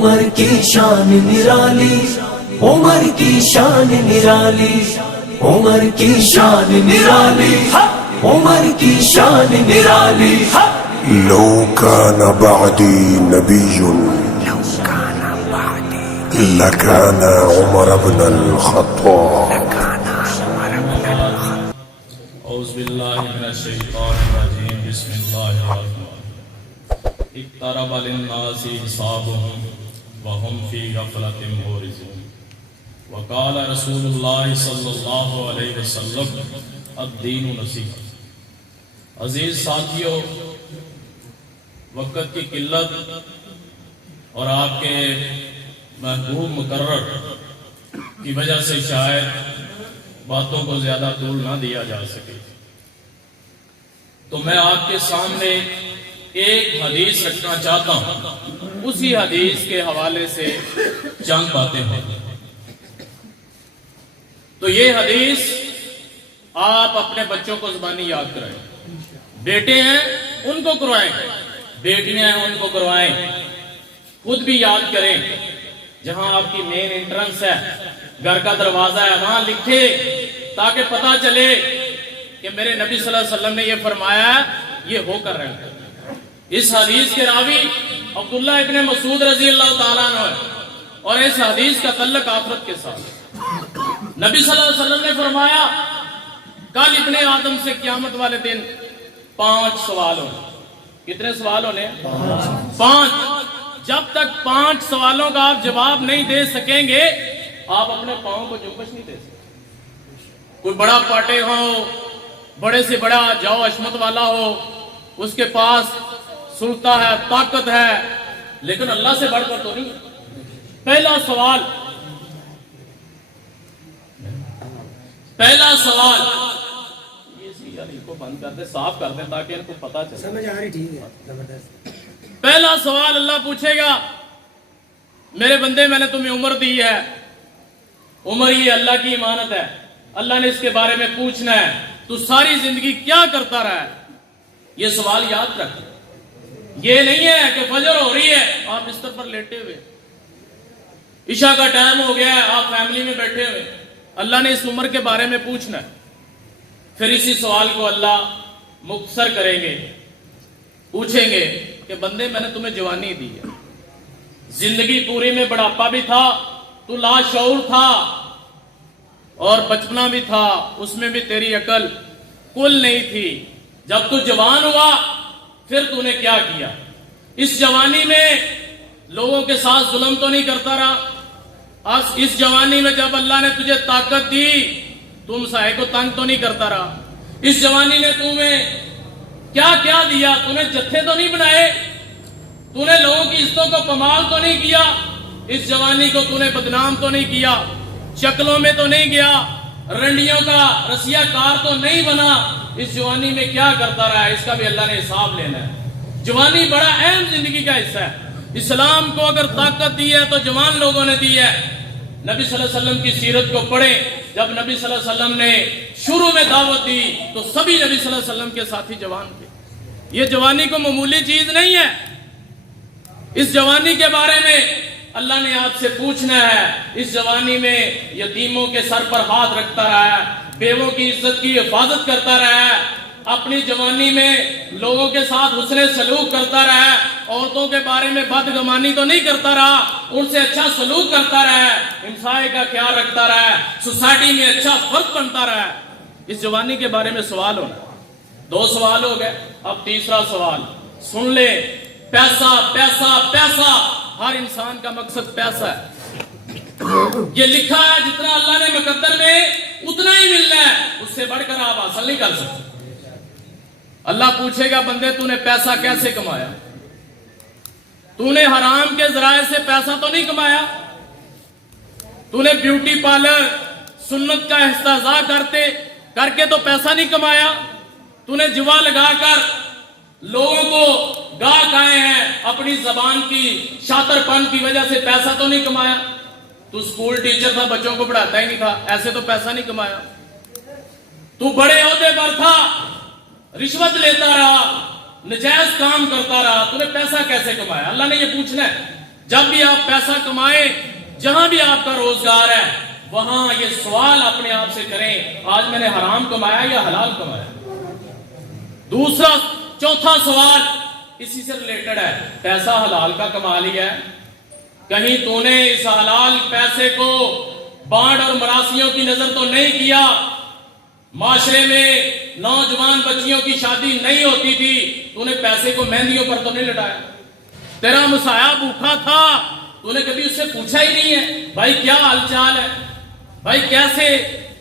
عمر کی شان نرالی، عمر کی شان نرالی، عمر کی شان نرالی، عمر کی شان نرالی. لو كان بعدي نبي لكان عمر بن الخطاب. اعوذ باللہ من الشیطان الرجیم. بسم اللہ الرحمن الرحیم. اقترب للناس حسابهم وهم في غفلة معرضون. وقال رسول اللہ صلی اللہ علیہ وسلم الدین نصیحہ. عزیز ساتھیوں، وقت کی قلت اور آپ کے محبوب مقرر کی وجہ سے شاید باتوں کو زیادہ طول نہ دیا جا سکے، تو میں آپ کے سامنے ایک حدیث رکھنا چاہتا ہوں. اسی حدیث کے حوالے سے چند باتیں ہیں. تو یہ حدیث آپ اپنے بچوں کو زبانی یاد کرائیں. بیٹے ہیں ان کو کروائیں، بیٹیاں ہیں ان کو کروائیں، خود بھی یاد کریں. جہاں آپ کی مین انٹرنس ہے، گھر کا دروازہ ہے، وہاں لکھے تاکہ پتا چلے کہ میرے نبی صلی اللہ علیہ وسلم نے یہ فرمایا ہے، یہ ہو کر رہے ہیں. اس حدیث کے راوی عبداللہ ابن مسعود رضی اللہ تعالیٰ عنہ ہے، اور اس حدیث کا تعلق آخرت کے ساتھ. نبی صلی اللہ علیہ وسلم نے فرمایا کل ابن آدم سے قیامت والے دن 5 سوال ہونے. کتنے سوال ہونے؟ 5. جب تک 5 سوالوں کا آپ جواب نہیں دے سکیں گے، آپ اپنے پاؤں کو جنبش نہیں دے سکتے. کوئی بڑا پاٹے ہو، بڑے سے بڑا جاؤ عشمت والا ہو، اس کے پاس سلطہ ہے، طاقت ہے، لیکن اللہ سے بڑھ کر تو نہیں. پہلا سوال ان کو بند کر دیں، صاف کر دیں تاکہ ان کو پتا چلے. سمجھ آ رہی؟ ٹھیک ہے، زبردست. پہلا سوال اللہ پوچھے گا، میرے بندے میں نے تمہیں عمر دی ہے، عمر یہ اللہ کی امانت ہے، اللہ نے اس کے بارے میں پوچھنا ہے، تو ساری زندگی کیا کرتا رہا ہے؟ یہ سوال یاد رکھ. یہ نہیں ہے کہ فجر ہو رہی ہے آپ بستر پر لیٹے ہوئے، عشاء کا ٹائم ہو گیا ہے آپ فیملی میں بیٹھے ہوئے. اللہ نے اس عمر کے بارے میں پوچھنا ہے. پھر اسی سوال کو اللہ مختصر کریں گے، پوچھیں گے کہ بندے میں نے تمہیں جوانی دی ہے، زندگی پوری میں بڑھاپا بھی تھا، تو لاشعور تھا، اور بچپنا بھی تھا، اس میں بھی تیری عقل کل نہیں تھی. جب تو جوان ہوا پھر تو نے کیا کیا؟ اس جوانی میں لوگوں کے ساتھ ظلم تو نہیں کرتا رہا؟ اس جوانی میں جب اللہ نے تجھے طاقت دی تم سائے کو تنگ تو نہیں کرتا رہا؟ اس جوانی نے تمہیں کیا کیا دیا؟ تو نے جتھے تو نہیں بنائے؟ تو نے لوگوں کی عزتوں کو پامال تو نہیں کیا؟ اس جوانی کو تو نے بدنام تو نہیں کیا؟ شکلوں میں تو نہیں گیا؟ رنڈیوں کا رسیہ کار تو نہیں بنا؟ اس جوانی میں کیا کرتا رہا ہے؟ اس کا بھی اللہ نے حساب لینا ہے. جوانی بڑا اہم زندگی کا حصہ ہے. اسلام کو اگر طاقت دی ہے تو جوان لوگوں نے دی ہے. نبی صلی اللہ علیہ وسلم کی سیرت کو پڑھیں. جب نبی صلی اللہ علیہ وسلم نے شروع میں دعوت دی تو سبھی نبی صلی اللہ علیہ وسلم کے ساتھی جوان تھے. یہ جوانی کو معمولی چیز نہیں ہے. اس جوانی کے بارے میں اللہ نے آپ سے پوچھنا ہے. اس جوانی میں یتیموں کے سر پر ہاتھ رکھتا رہا ہے، بیووں کی عزت کی حفاظت کرتا رہا ہے، اپنی جوانی میں لوگوں کے ساتھ حسن سلوک کرتا رہا ہے، عورتوں کے بارے میں بدگمانی تو نہیں کرتا رہا، ان سے اچھا سلوک کرتا رہا ہے، ہمسائے کا خیال رکھتا رہا ہے، سوسائٹی میں اچھا فرد بنتا رہا ہے. اس جوانی کے بارے میں سوال ہونا. 2 سوال ہو گئے. اب تیسرا سوال سن لے. پیسہ پیسہ پیسہ، ہر انسان کا مقصد پیسہ ہے. یہ لکھا ہے جتنا اللہ نے مقدر میں اتنا ہی ملنا ہے، اس سے بڑھ کر آپ حاصل نہیں کر سکتے. اللہ پوچھے گا بندے تو نے پیسہ کیسے کمایا؟ تو نے حرام کے ذرائع سے پیسہ تو نہیں کمایا؟ تو نے بیوٹی پارلر سنت کا استحضاء کر کے تو پیسہ نہیں کمایا؟ تو نے جوا لگا کر لوگوں کو گاہ آئے ہیں اپنی زبان کی شاطر پن کی وجہ سے پیسہ تو نہیں کمایا؟ تو اسکول ٹیچر تھا، بچوں کو پڑھاتا ہی نہیں تھا، ایسے تو پیسہ نہیں کمایا. تو بڑے عہدے پر تھا، رشوت لیتا رہا، نجائز کام کرتا رہا، تو نے پیسہ کیسے کمایا؟ اللہ نے یہ پوچھنا ہے. جب بھی آپ پیسہ کمائیں، جہاں بھی آپ کا روزگار ہے، وہاں یہ سوال اپنے آپ سے کریں، آج میں نے حرام کمایا یا حلال کمایا؟ دوسرا چوتھا سوال اسی سے ریلیٹڈ ہے، پیسہ حلال کا کما لیا ہے، کہیں تو نے اس حلال پیسے کو بانڈ اور مراسیوں کی نظر تو نہیں کیا؟ معاشرے میں نوجوان بچیوں کی شادی نہیں ہوتی تھی، تو نے پیسے کو مہندیوں پر تو نہیں لٹایا؟ تیرا مسایا بھوکا تھا، تو نے کبھی اس سے پوچھا ہی نہیں ہے بھائی کیا حال چال ہے، بھائی کیسے؟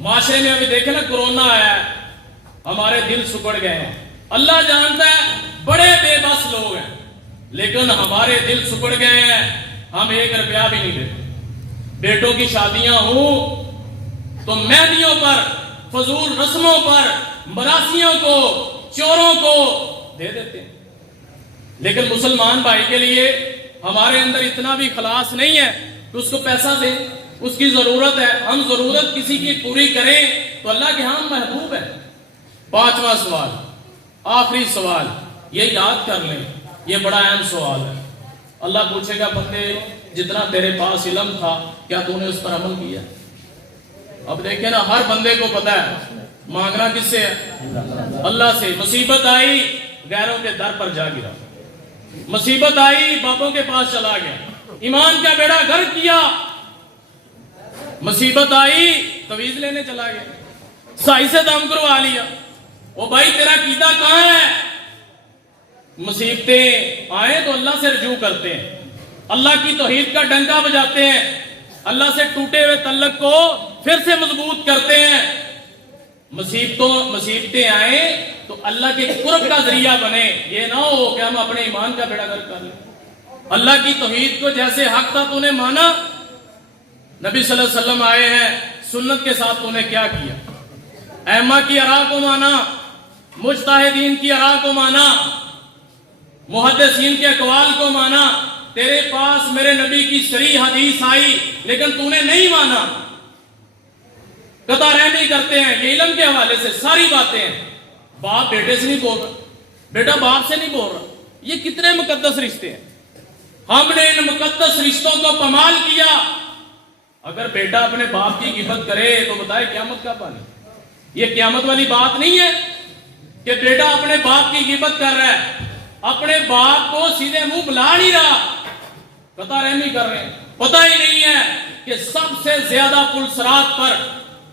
معاشرے میں ابھی دیکھیں نا، کورونا آیا ہے، ہمارے دل سکڑ گئے ہیں، اللہ جانتا ہے بڑے بے بس لوگ ہیں، لیکن ہمارے دل سکڑ گئے ہیں، ہم 1 روپیہ بھی نہیں دیتے۔ بیٹوں کی شادیاں ہوں تو مہندیوں پر، فضول رسموں پر، مراسیوں کو، چوروں کو دے دیتے ہیں، لیکن مسلمان بھائی کے لیے ہمارے اندر اتنا بھی خلاص نہیں ہے کہ اس کو پیسہ دیں، اس کی ضرورت ہے، ہم ضرورت کسی کی پوری کریں تو اللہ کے ہاں محبوب ہے۔ 5واں سوال، آخری سوال، یہ یاد کر لیں، یہ بڑا اہم سوال ہے۔ اللہ پوچھے گا بندے جتنا تیرے پاس علم تھا کیا تو نے اس پر عمل کیا؟ اب دیکھیں نا، ہر بندے کو پتا ہے مانگنا کس سے ہے؟ اللہ سے۔ مصیبت آئی غیروں کے در پر جا گرا، مصیبت آئی باپوں کے پاس چلا گیا، ایمان کا بیڑا غرق کیا، مصیبت آئی تویز لینے چلا گیا، سائی سے دم کروا لیا، او بھائی تیرا عقیدہ کہاں ہے؟ مصیبتیں آئے تو اللہ سے رجوع کرتے ہیں، اللہ کی توحید کا ڈنکا بجاتے ہیں، اللہ سے ٹوٹے ہوئے تعلق کو پھر سے مضبوط کرتے ہیں۔ مصیبتیں آئیں تو اللہ کے قرب کا ذریعہ بنے، یہ نہ ہو کہ ہم اپنے ایمان کا بیڑا غرق کر لیں۔ اللہ کی توحید کو جیسے حق تھا تو نے مانا، نبی صلی اللہ علیہ وسلم آئے ہیں، سنت کے ساتھ تو نے کیا کیا؟ ائمہ کی آراء کو مانا، مجتہدین کی آراء کو مانا، محدثین کے اقوال کو مانا، تیرے پاس میرے نبی کی صریح حدیث آئی لیکن تو نے نہیں مانا، قطع رحمی کرتے ہیں، یہ علم کے حوالے سے ساری باتیں ہیں۔ باپ بیٹے سے نہیں بول رہا، بیٹا باپ سے نہیں بول رہا، یہ کتنے مقدس رشتے ہیں، ہم نے ان مقدس رشتوں کو پامال کیا۔ اگر بیٹا اپنے باپ کی غیبت کرے تو بتائے قیامت کا پانی؟ یہ قیامت والی بات نہیں ہے کہ بیٹا اپنے باپ کی غیبت کر رہا ہے، اپنے باپ کو سیدھے منہ بلا نہیں رہا، قطع رحمی کر رہے ہیں۔ پتہ ہی نہیں ہے کہ سب سے زیادہ پل صراط پر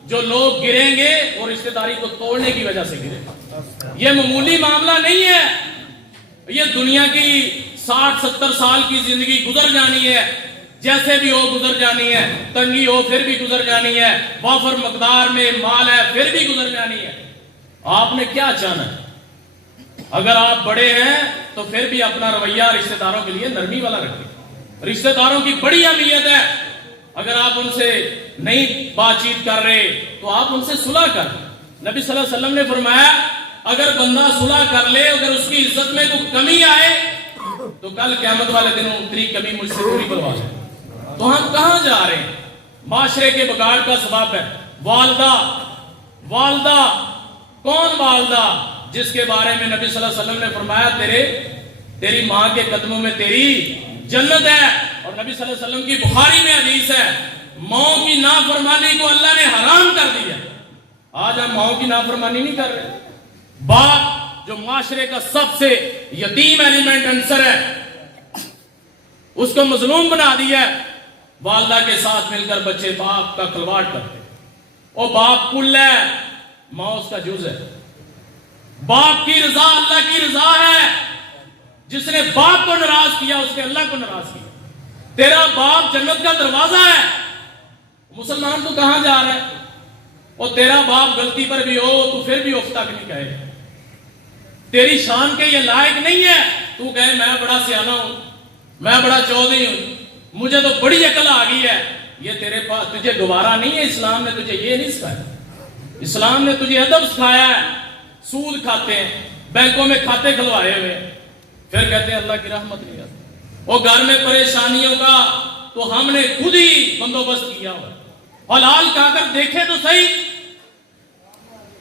جو لوگ گریں گے وہ رشتہ داری کو توڑنے کی وجہ سے گریں گے۔ یہ معمولی معاملہ نہیں ہے، یہ دنیا کی 60-70 سال کی زندگی گزر جانی ہے، جیسے بھی ہو گزر جانی ہے، تنگی ہو پھر بھی گزر جانی ہے، وافر مقدار میں مال ہے پھر بھی گزر جانی ہے۔ آپ نے کیا چاہنا ہے؟ اگر آپ بڑے ہیں تو پھر بھی اپنا رویہ رشتہ داروں کے لیے نرمی والا رکھیں، رشتہ داروں کی بڑی اہمیت ہے، اگر آپ ان سے نہیں بات چیت کر رہے تو آپ ان سے صلح کر۔ نبی صلی اللہ علیہ وسلم نے فرمایا اگر بندہ صلح کر لے، اگر اس کی عزت میں کوئی کمی آئے تو کل قیامت والے دن اتنی کمی مجھ سے پوری کروا لے۔ تو ہم کہاں جا رہے ہیں؟ معاشرے کے بگاڑ کا سبب ہے والدہ۔ کون والدہ؟ جس کے بارے میں نبی صلی اللہ علیہ وسلم نے فرمایا تیری ماں کے قدموں میں تیری جنت ہے، اور نبی صلی اللہ علیہ وسلم کی بخاری میں حدیث ہے ماں کی نافرمانی کو اللہ نے حرام کر دیا۔ آج ہم ماں کی نافرمانی نہیں کر رہے۔ باپ جو معاشرے کا سب سے یتیم ایلیمنٹ عنصر ہے، اس کو مظلوم بنا دیا ہے۔ والدہ کے ساتھ مل کر بچے باپ کا کھلواڑ کرتے، اور باپ کل ہے، ماں اس کا جز ہے۔ باپ کی رضا اللہ کی رضا ہے، جس نے باپ کو ناراض کیا اس نے اللہ کو ناراض کیا۔ تیرا باپ جنت کا دروازہ ہے، مسلمان تو کہاں جا رہا ہے؟ اور تیرا باپ غلطی پر بھی ہو تو پھر بھی اف تک نہیں کہے، تیری شان کے یہ لائق نہیں ہے تو کہے میں بڑا سیانا ہوں، میں بڑا چودھری ہوں، مجھے تو بڑی عقل آ گئی ہے۔ یہ تیرے پاس تجھے گوارا نہیں ہے، اسلام نے تجھے یہ نہیں سکھایا۔ اسلام نے تجھے ادب سکھایا ہے۔ سود کھاتے ہیں، بینکوں میں کھاتے کھلوائے ہوئے، پھر کہتے ہیں اللہ کی رحمت نہیں آتی۔ وہ گھر میں پریشانیوں کا تو ہم نے خود ہی بندوبست کیا ہوا، حلال کھا کر دیکھے تو صحیح،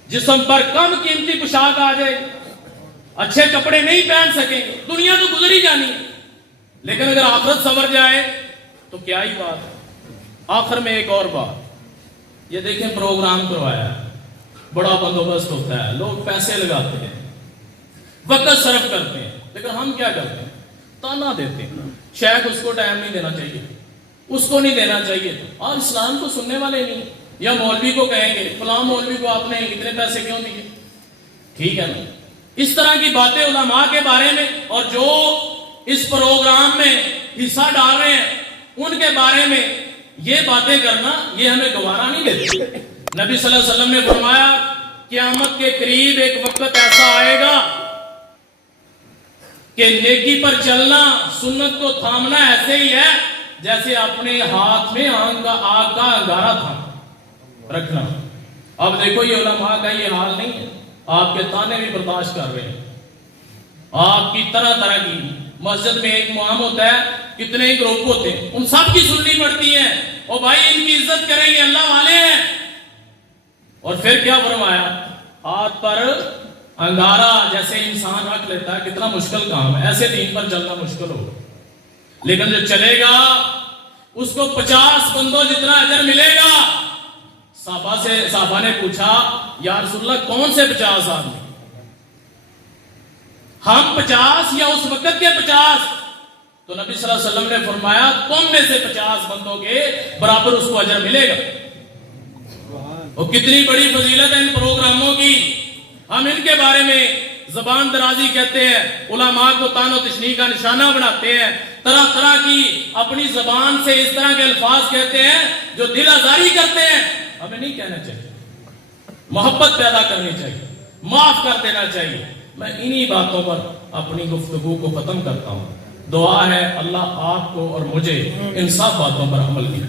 جسم پر کم قیمتی پوشاک آ جائے، اچھے کپڑے نہیں پہن سکیں، دنیا تو گزر ہی جانی ہے۔ لیکن اگر آخرت سنور جائے تو کیا ہی بات ہے. آخر میں ایک اور بات، یہ دیکھیں پروگرام کروایا، بڑا بندوبست ہوتا ہے، لوگ پیسے لگاتے ہیں، وقت صرف کرتے ہیں، لیکن ہم کیا کرتے ہیں؟ تانا دیتے ہیں. شیخ اس کو ٹائم نہیں دینا چاہیے، اس کو نہیں دینا چاہیے، اور اسلام کو سننے والے نہیں. یا مولوی کو کہیں گے فلاں مولوی کو آپ نے اتنے پیسے کیوں دیے؟ ٹھیک ہے نا. اس طرح کی باتیں علماء کے بارے میں اور جو اس پروگرام میں حصہ ڈال رہے ہیں ان کے بارے میں یہ باتیں کرنا، یہ ہمیں گوارا نہیں دیتی. نبی صلی اللہ علیہ وسلم نے فرمایا قیامت کے قریب ایک وقت ایسا آئے گا کہ نیکی پر چلنا، سنت کو تھامنا ایسے ہی ہے جیسے اپنے ہاتھ میں آگ کا انگارہ تھام رکھنا. اب دیکھو یہ علماء کا یہ حال نہیں ہے، آپ کے تانے بھی برداشت کر رہے ہیں، آپ کی طرح طرح کی. مسجد میں ایک امام ہوتا ہے، کتنے ہی گروپ ہوتے ہیں، ان سب کی سننی پڑتی ہے. اور بھائی ان کی عزت کریں گے، اللہ والے ہیں. اور پھر کیا فرمایا؟ ہاتھ پر انگارہ جیسے انسان رکھ لیتا ہے، کتنا مشکل کام ہے، ایسے دین پر چلنا مشکل ہوگا. لیکن جو چلے گا اس کو 50 بندوں جتنا اجر ملے گا. صحابہ نے پوچھا یا رسول اللہ کون سے 50 آدمی؟ ہم 50 یا اس وقت کے 50؟ تو نبی صلی اللہ علیہ وسلم نے فرمایا تم میں سے 50 بندوں کے برابر اس کو اجر ملے گا. اور کتنی بڑی فضیلت ہے ان پروگراموں کی. ہم ان کے بارے میں زبان درازی کہتے ہیں، علماء کو تان و تشنیع کا نشانہ بناتے ہیں، طرح طرح کی اپنی زبان سے اس طرح کے الفاظ کہتے ہیں جو دل آزاری کرتے ہیں. ہمیں نہیں کہنا چاہیے، محبت پیدا کرنی چاہیے، معاف کر دینا چاہیے. میں انہی باتوں پر اپنی گفتگو کو ختم کرتا ہوں. دعا ہے اللہ آپ کو اور مجھے ان سب باتوں پر عمل کی.